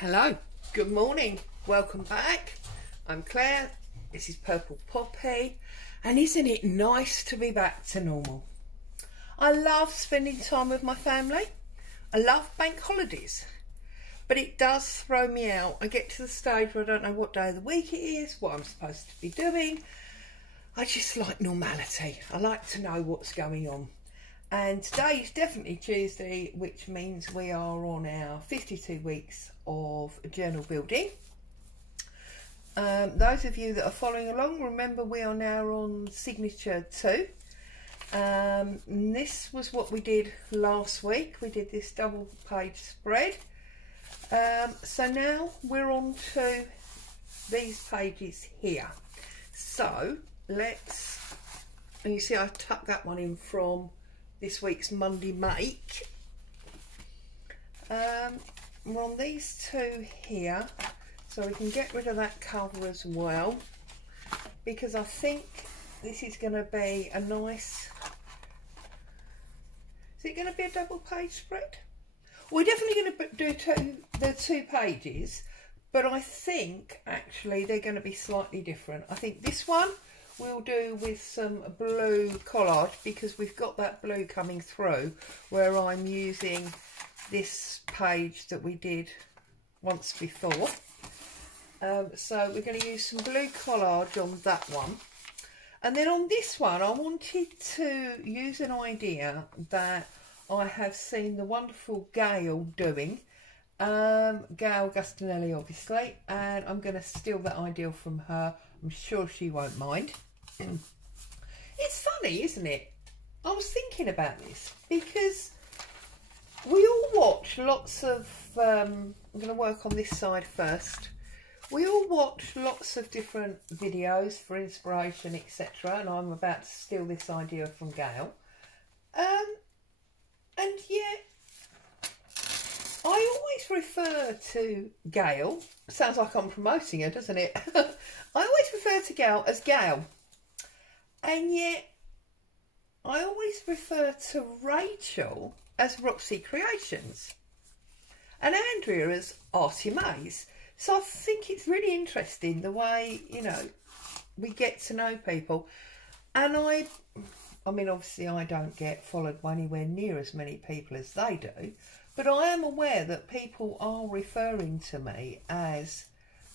Hello, good morning, welcome back. I'm Claire, this is Purple Poppy, and isn't it nice to be back to normal? I love spending time with my family, I love bank holidays, but it does throw me out. I get to the stage where I don't know what day of the week it is, what I'm supposed to be doing. I just like normality, I like to know what's going on. And today is definitely Tuesday, which means we are on our 52 weeks of journal building. Those of you that are following along, remember we are now on signature 2. This was what we did last week. We did this double page spread. So now we're on to these pages here. So let's, and you see I tucked that one in from this week's Monday make. We're on these two here, so we can get rid of that cover as well, because I think this is going to be a nice, is it going to be a double page spread? We're definitely going to do the two pages, but I think actually they're going to be slightly different. I think this one we'll do with some blue collage, because we've got that blue coming through where I'm using this page that we did once before. So we're going to use some blue collage on that one. And then on this one, I wanted to use an idea that I have seen the wonderful Gail doing. Gail Gustinelli, obviously, and I'm going to steal that idea from her. I'm sure she won't mind. It's funny, isn't it? I was thinking about this because we all watch lots of, I'm going to work on this side first. We all watch lots of different videos for inspiration, etc. And I'm about to steal this idea from Gail. And yet, I always refer to Gail, sounds like I'm promoting her, doesn't it? I always refer to Gail as Gail. And yet, I always refer to Rachel as Roxy Creations and Andrea as Artie Mays. So I think it's really interesting the way, you know, we get to know people. And I mean, obviously I don't get followed by anywhere near as many people as they do, but I am aware that people are referring to me as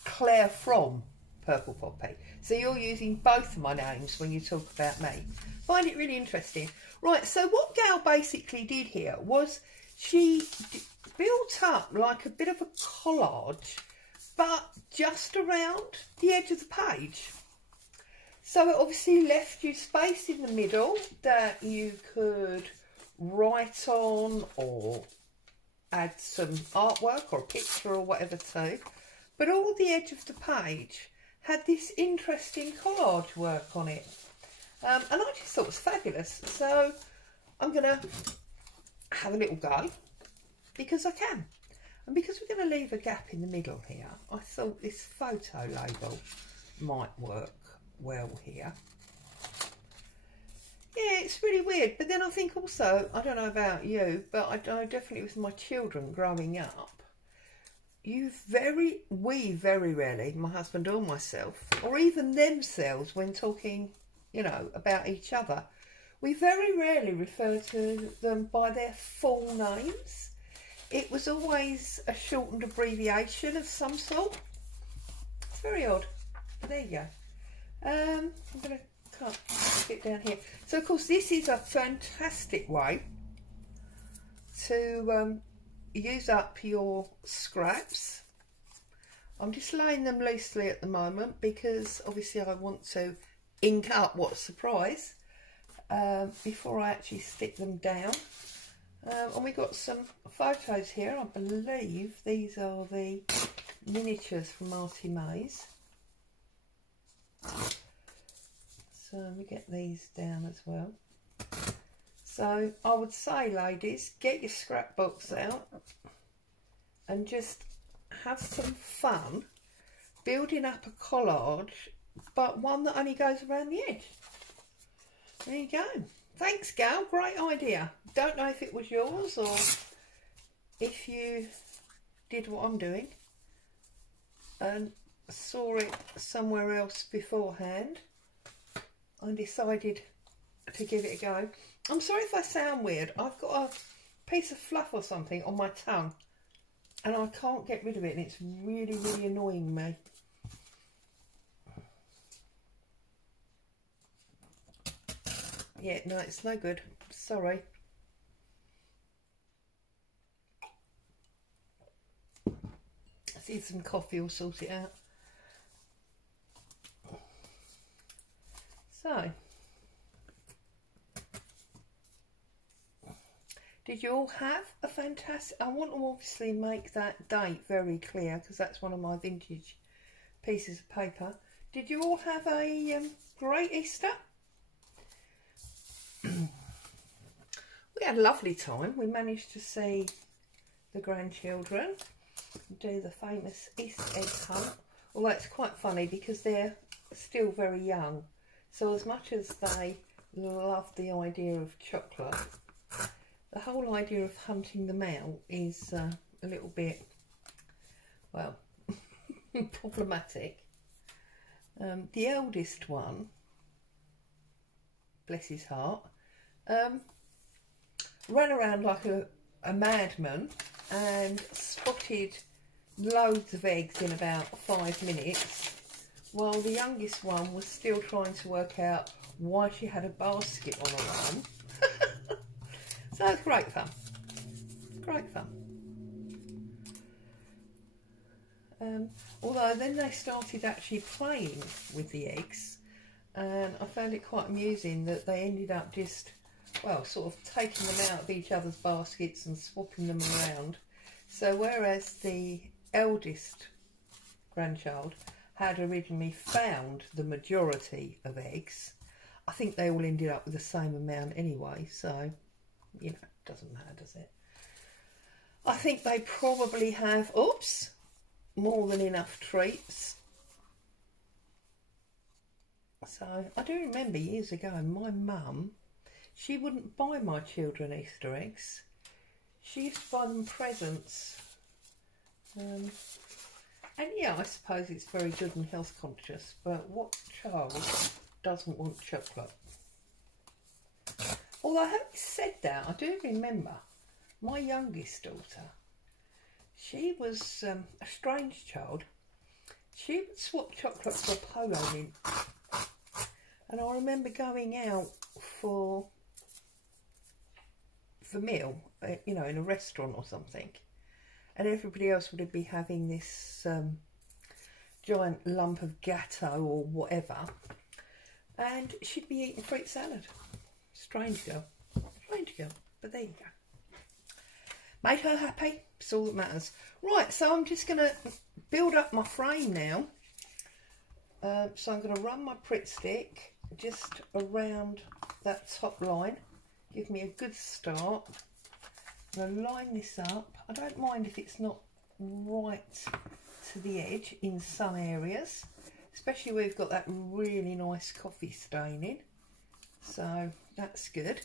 Claire from Purple Poppy. So you're using both of my names when you talk about me. Find it really interesting. Right, so what Gail basically did here was she built up like a bit of a collage, but just around the edge of the page. So it obviously left you space in the middle that you could write on or add some artwork or a picture or whatever to. But all the edge of the page had this interesting collage work on it. And I just thought it was fabulous. So I'm going to have a little go because I can. And because we're going to leave a gap in the middle here, I thought this photo label might work well here. Yeah, it's really weird. But then I think also, I don't know about you, but I know definitely with my children growing up, we very rarely, my husband or myself, or even themselves when talking, you know, about each other, we very rarely refer to them by their full names. It was always a shortened abbreviation of some sort. It's very odd. There you go. I'm going to cut it down here. So of course this is a fantastic way to use up your scraps. I'm just laying them loosely at the moment because obviously I want to ink up what's a surprise before I actually stick them down. And we've got some photos here. I believe these are the miniatures from Artie Mays. So we get these down as well. So I would say, ladies, get your scrapbooks out and just have some fun building up a collage, but one that only goes around the edge. There you go. Thanks, Gail. Great idea. Don't know if it was yours or if you did what I'm doing. and saw it somewhere else beforehand, I decided to give it a go. I'm sorry if I sound weird. I've got a piece of fluff or something on my tongue and I can't get rid of it, and it's really, really annoying me. Yeah, no, it's no good. Sorry. See, some coffee will sort it out. So, did you all have a fantastic... I want to obviously make that date very clear because that's one of my vintage pieces of paper. Did you all have a great Easter? We had a lovely time. We managed to see the grandchildren do the famous Easter egg hunt. Although it's quite funny because they're still very young. So as much as they love the idea of chocolate, the whole idea of hunting them out is a little bit, well, problematic. The eldest one, bless his heart, ran around like a madman and spotted loads of eggs in about 5 minutes, while the youngest one was still trying to work out why she had a basket on her arm. So it's great fun. Great fun. Although then they started actually playing with the eggs, and I found it quite amusing that they ended up just, well, sort of taking them out of each other's baskets and swapping them around. So whereas the eldest grandchild had originally found the majority of eggs, I think they all ended up with the same amount anyway, so, you know, doesn't matter, does it? I think they probably have, oops, more than enough treats. So I do remember years ago, my mum, she wouldn't buy my children Easter eggs. She used to buy them presents. And yeah, I suppose it's very good and health conscious, but what child doesn't want chocolate? Although having said that, I do remember my youngest daughter, she was a strange child. She would swap chocolate for a polo mint. And I remember going out for the meal, you know, in a restaurant or something, and everybody else would be having this giant lump of gâteau or whatever, and she'd be eating fruit salad. Strange girl, but there you go. Made her happy, it's all that matters. Right, so I'm just going to build up my frame now. So I'm going to run my Pritt stick just around that top line, give me a good start. I'm going to line this up. I don't mind if it's not right to the edge in some areas, especially where we've got that really nice coffee stain in, so that's good.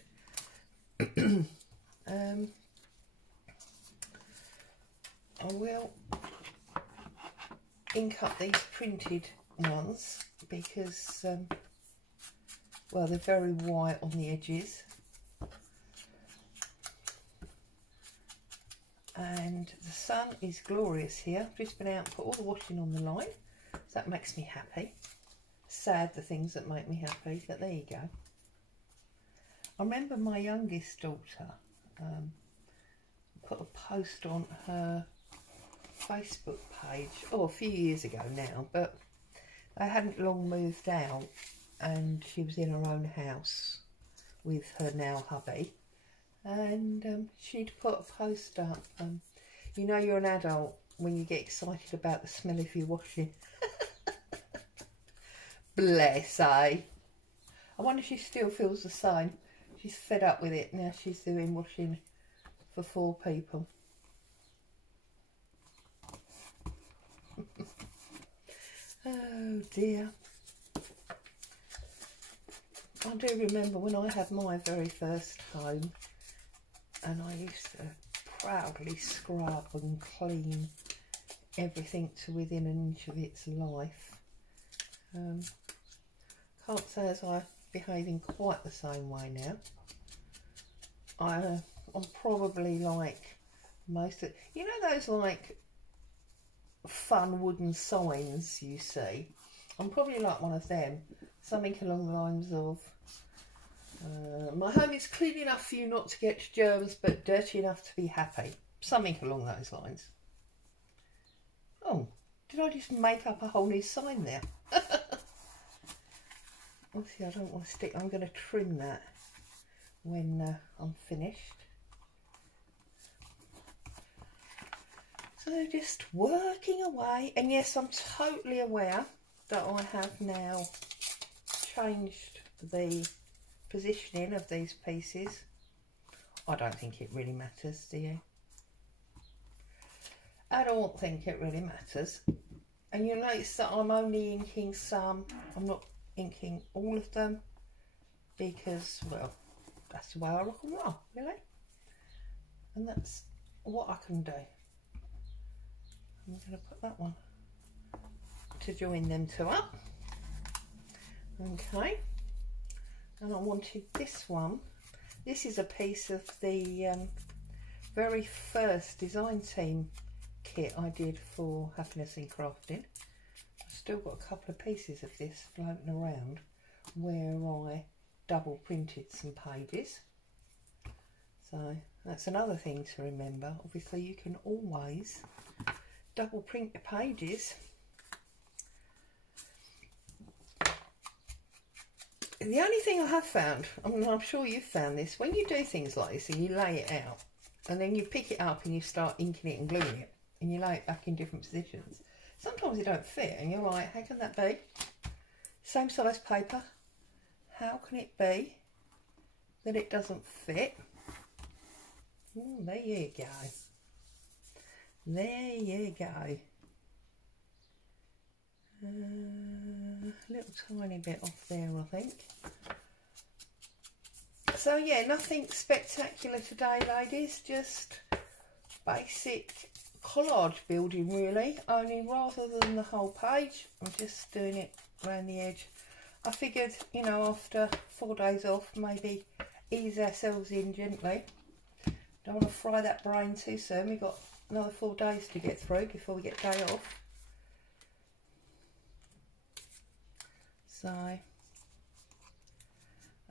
I will ink up these printed ones because well, they're very white on the edges, and the sun is glorious here. I've just been out and put all the washing on the line, so that makes me happy. Sad the things that make me happy, but there you go. I remember my youngest daughter put a post on her Facebook page, a few years ago now, but I hadn't long moved out and she was in her own house with her now hubby, and she'd put a post up, you know you're an adult when you get excited about the smell of your washing. Bless, eh? I wonder if she still feels the same. She's fed up with it now. She's doing washing for 4 people. Oh dear. I do remember when I had my very first home, and I used to proudly scrub and clean everything to within an inch of its life. Can't say as I behave in quite the same way now. I'm probably like most of, you know, those like fun wooden signs you see. I'm probably like one of them. Something along the lines of, my home is clean enough for you not to get germs, but dirty enough to be happy. Something along those lines. Oh, did I just make up a whole new sign there? Obviously I don't want to stick, I'm going to trim that when I'm finished. So just working away, and yes, I'm totally aware that I have now changed the positioning of these pieces. I don't think it really matters, do you? I don't think it really matters. And you'll notice that I'm only inking some, I'm not inking all of them, because, well, that's the way I rock and roll, really. And that's what I can do. I'm going to put that one to join them two up. Okay. And I wanted this one. This is a piece of the very first design team kit I did for Happiness in Crafting. I've still got a couple of pieces of this floating around where I double printed some pages. So that's another thing to remember. Obviously you can always double print your pages. The only thing I have found, I mean, I'm sure you've found this, when you do things like this and you lay it out and then you pick it up and you start inking it and gluing it and you lay it back in different positions, sometimes it don't fit and you're like, how can that be? Same size paper, how can it be that it doesn't fit? There you go. There you go. Little tiny bit off there, I think. So yeah, nothing spectacular today, ladies, just basic collage building really, only rather than the whole page I'm just doing it around the edge. I figured, you know, after 4 days off, maybe ease ourselves in gently. Don't want to fry that brain too soon. We've got another 4 days to get through before we get day off. So,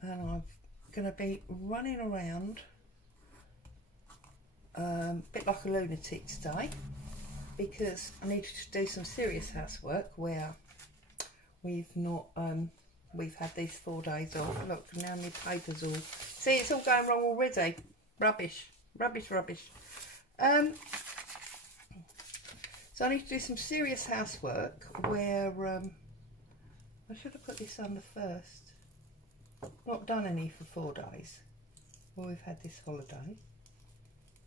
and I'm going to be running around a bit like a lunatic today because I need to do some serious housework where we've not, we've had these 4 days off. Look, now my paper's all, see, it's all going wrong already. Rubbish, rubbish, rubbish. So I need to do some serious housework where, I should have put this under first. Not done any for 4 days. Well, we've had this holiday.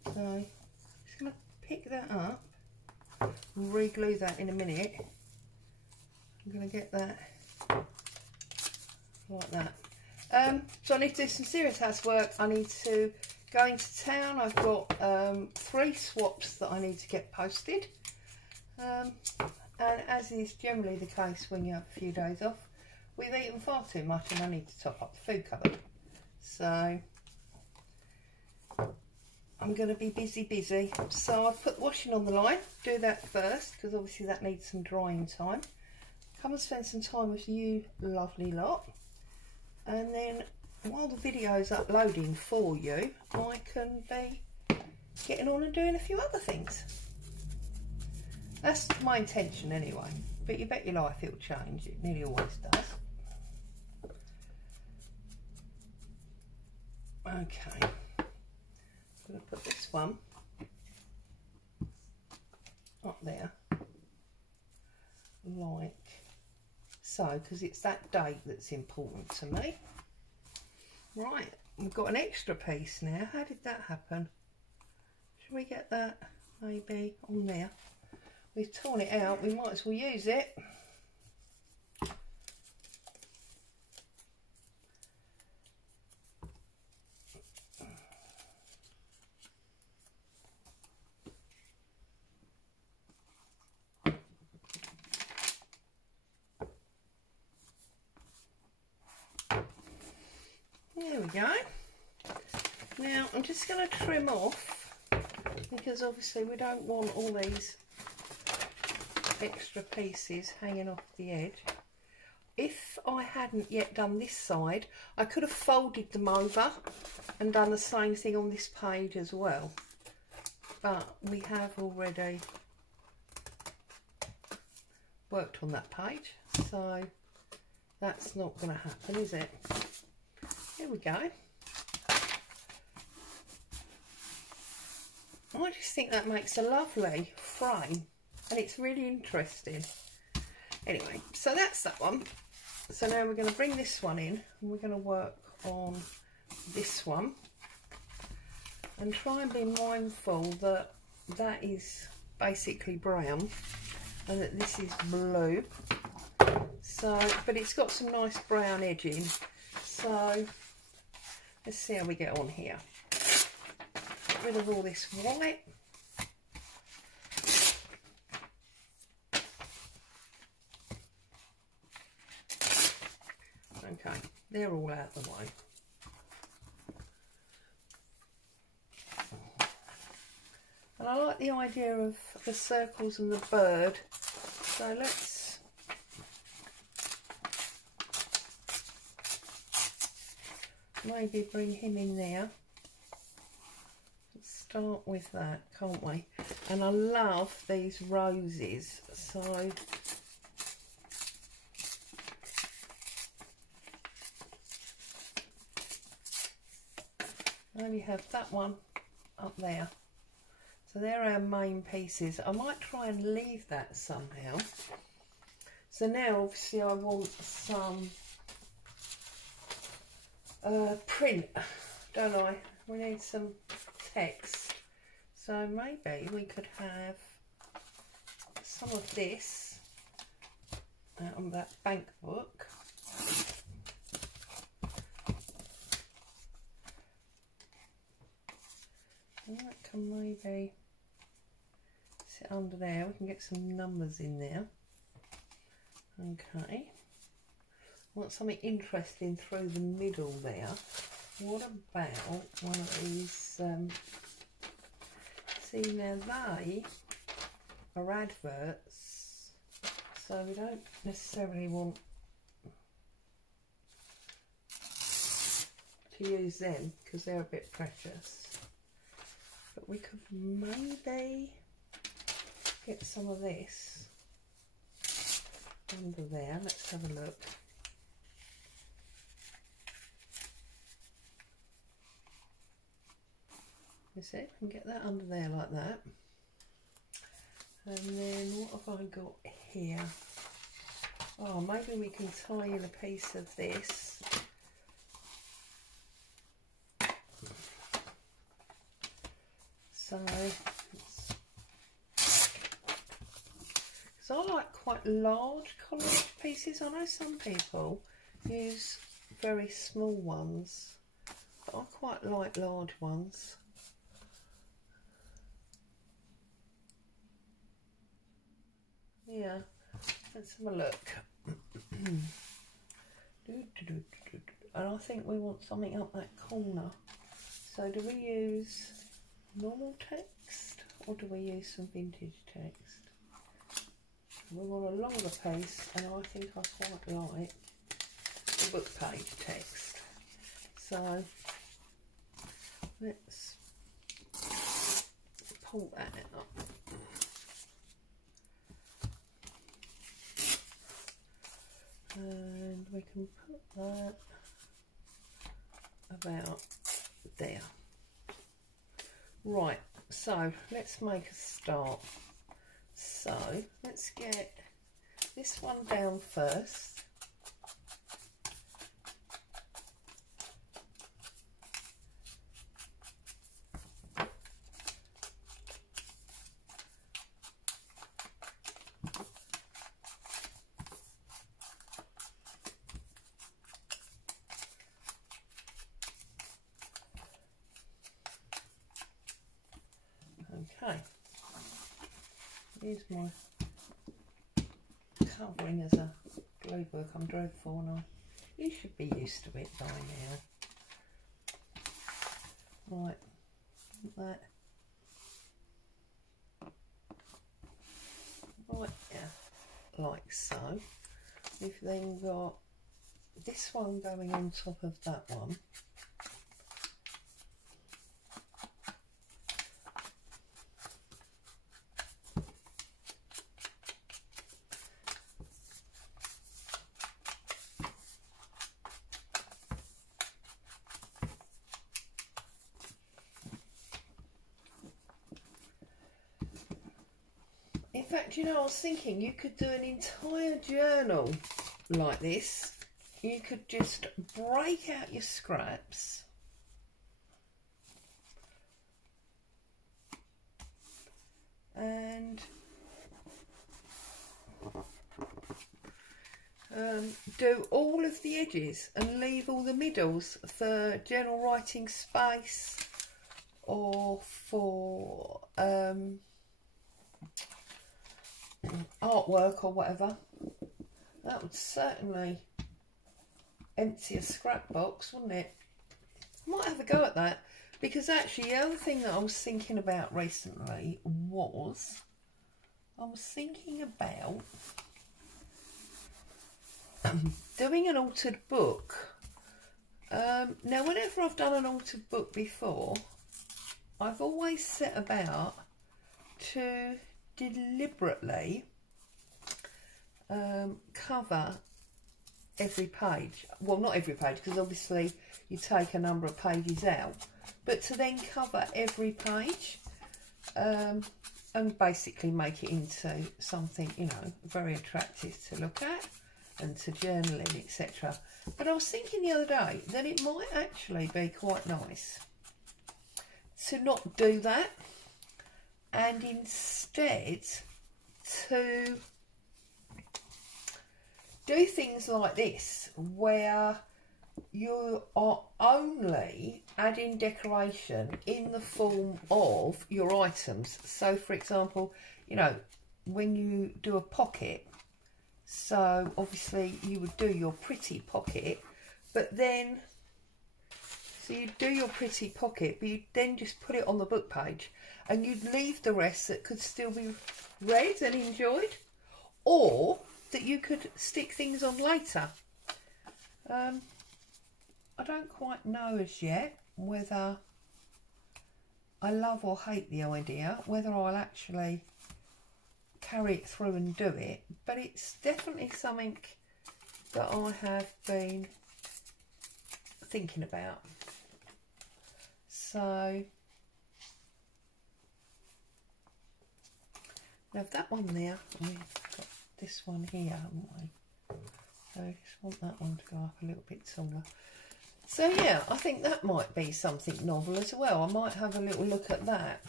So, I'm just going to pick that up. Re-glue that in a minute. I'm going to get that like that. So I need to do some serious housework. I need to go into town. I've got 3 swaps that I need to get posted. And as is generally the case when you have a few days off, we've eaten far too much and I need to top up the food cupboard. So I'm going to be busy. So I've put the washing on the line. Do that first because obviously that needs some drying time. Come and spend some time with you lovely lot. And then while the video's uploading for you, I can be getting on and doing a few other things. That's my intention anyway, but you bet your life it'll change, it nearly always does. Okay, I'm going to put this one up there, like so, because it's that date that's important to me. Right, we've got an extra piece now. How did that happen? Should we get that maybe on there? We've torn it out, we might as well use it. There we go. Now I'm just going to trim off, because obviously we don't want all these extra pieces hanging off the edge. If I hadn't yet done this side, I could have folded them over and done the same thing on this page as well. But we have already worked on that page, so that's not going to happen, is it? Here we go. I just think that makes a lovely frame, and it's really interesting. Anyway, so that's that one. So now we're going to bring this one in, and we're going to work on this one, and try and be mindful that that is basically brown and that this is blue. So, but it's got some nice brown edging. So let's see how we get on here. Get rid of all this white. Okay, they're all out of the way. And I like the idea of the circles and the bird. So let's maybe bring him in there. Let's start with that, can't we? And I love these roses, so I only have that one up there. So they're our main pieces. I might try and leave that somehow. So now obviously I want some print, don't I? We need some text. So maybe we could have some of this out on that bank book. And that can maybe sit under there. We can get some numbers in there. Okay. Want something interesting through the middle there. What about one of these? See, now they are adverts, so we don't necessarily want to use them because they're a bit precious. But we could maybe get some of this under there. Let's have a look. You see, I can get that under there like that. And then what have I got here? Oh, maybe we can tie in a piece of this. So, because I like quite large collage pieces. I know some people use very small ones, but I quite like large ones. Yeah, let's have a look. And I think we want something up that corner. So do we use normal text or do we use some vintage text? We want a longer piece, and I think I quite like the book page text. So let's pull that out. And we can put that about there. Right, so let's make a start. So let's get this one down first. Okay, here's my covering as a glue book. I'm dreadful, and you should be used to it by now. Right, that. Right, yeah, like so. We've then got this one going on top of that one. In fact, you know, I was thinking you could do an entire journal like this. You could just break out your scraps and do all of the edges and leave all the middles for general writing space or for artwork or whatever. That would certainly empty a scrap box, wouldn't it? I might have a go at that, because actually the other thing that I was thinking about recently was I was thinking about doing an altered book. Now, whenever I've done an altered book before, I've always set about to deliberately cover every page. Well, not every page, because obviously you take a number of pages out, but to then cover every page and basically make it into something, you know, very attractive to look at and to journal in, etc. But I was thinking the other day that it might actually be quite nice to not do that, and instead to do things like this, where you are only adding decoration in the form of your items. So, for example, you know, when you do a pocket, so obviously you would do your pretty pocket, but then, so you do your pretty pocket, but you then just put it on the book page, and you'd leave the rest that could still be read and enjoyed, or that you could stick things on later. I don't quite know as yet whether I love or hate the idea, whether I'll actually carry it through and do it, but it's definitely something that I have been thinking about. So now that one there, we've got this one here, haven't we? So I just want that one to go up a little bit taller. So yeah, I think that might be something novel as well. I might have a little look at that,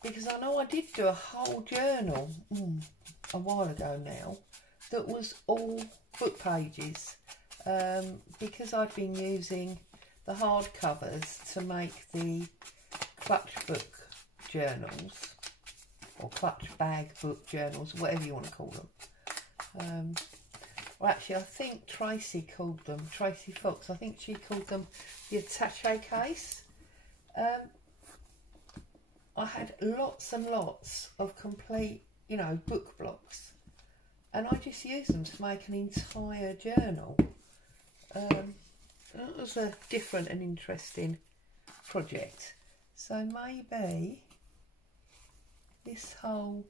because I know I did do a whole journal a while ago now that was all book pages, because I've been using the hardcovers to make the clutch book journals, or clutch bag book journals, whatever you want to call them. Well, actually, I think Tracy called them, Tracy Fox, I think she called them the attaché case. I had lots and lots of complete, you know, book blocks, and I just used them to make an entire journal. That was a different and interesting project. So maybe this whole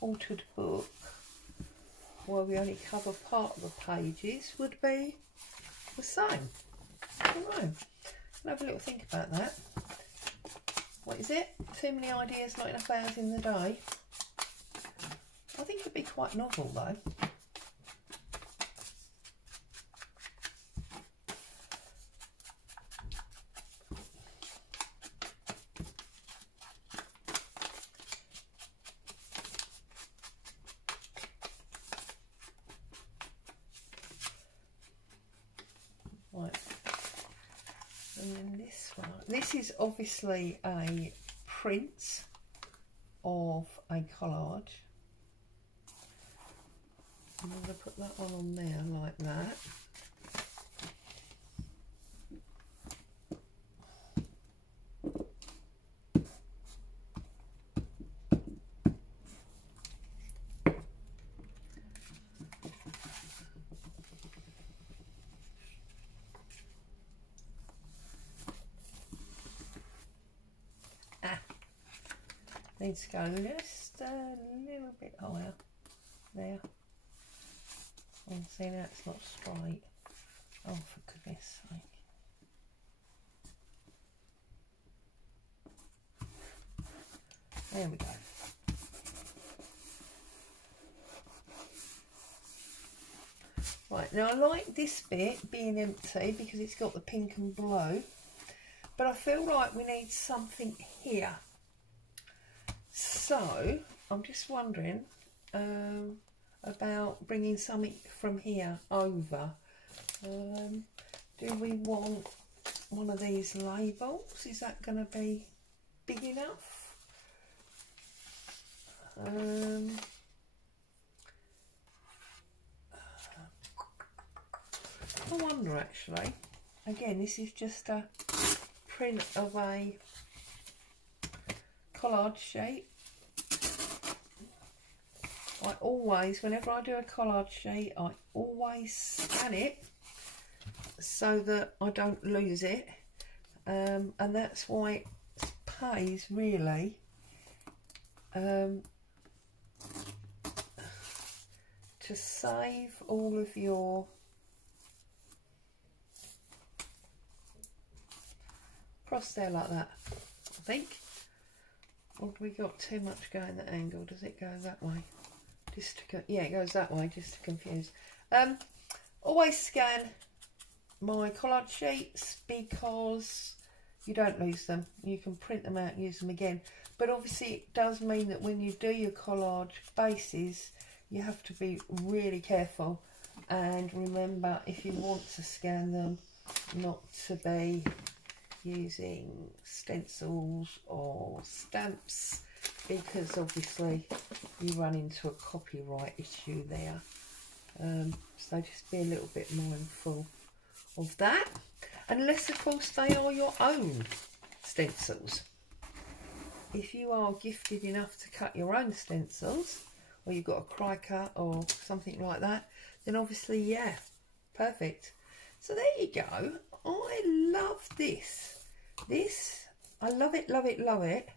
altered book, where we only cover part of the pages, would be the same. I don't know. I'll have a little think about that. What is it? Too many ideas, not enough hours in the day. I think it'd be quite novel though. Right, and then this one. This is obviously a print of a collage. I'm going to put that one on there like that. Needs to go just a little bit higher. There. And see, now it's not straight. Oh, for goodness sake. There we go. Right, now I like this bit being empty because it's got the pink and blue, but I feel like we need something here. So I'm just wondering about bringing something from here over. Do we want one of these labels? Is that going to be big enough? I wonder actually. Again, this is just a print of a collage sheet. I always, whenever I do a collage sheet, I always scan it so that I don't lose it, and that's why it pays really to save all of your cross there like that, I think. Or have we got too much going that angle? Does it go that way? Just to yeah, it goes that way, just to confuse. Always scan my collage sheets because you don't lose them. You can print them out and use them again. But obviously it does mean that when you do your collage bases, you have to be really careful and remember, if you want to scan them, not to be using stencils or stamps, because obviously you run into a copyright issue there. So just be a little bit mindful of that, unless of course they are your own stencils. If you are gifted enough to cut your own stencils, or you've got a cry cut or something like that, then obviously, yeah, perfect. So there you go. I love this. This, I love it, love it, love it.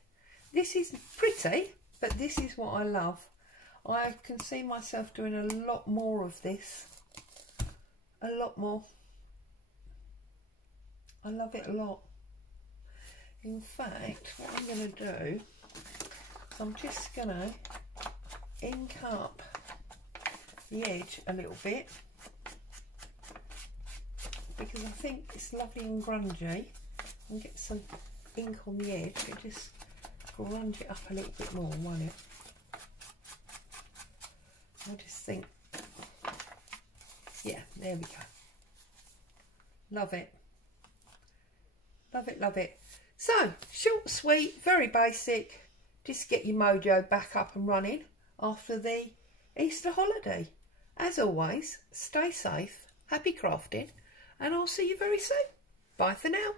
This is pretty, but this is what I love. I can see myself doing a lot more of this. A lot more. I love it a lot. In fact, what I'm going to do, I'm just going to ink up the edge a little bit, because I think it's lovely and grungy, and get some ink on the edge. It just grunge it up a little bit more, won't it? I just think, yeah, there we go. Love it. Love it, love it. So, short, sweet, very basic. Just get your mojo back up and running after the Easter holiday. As always, stay safe, happy crafting, and I'll see you very soon. Bye for now.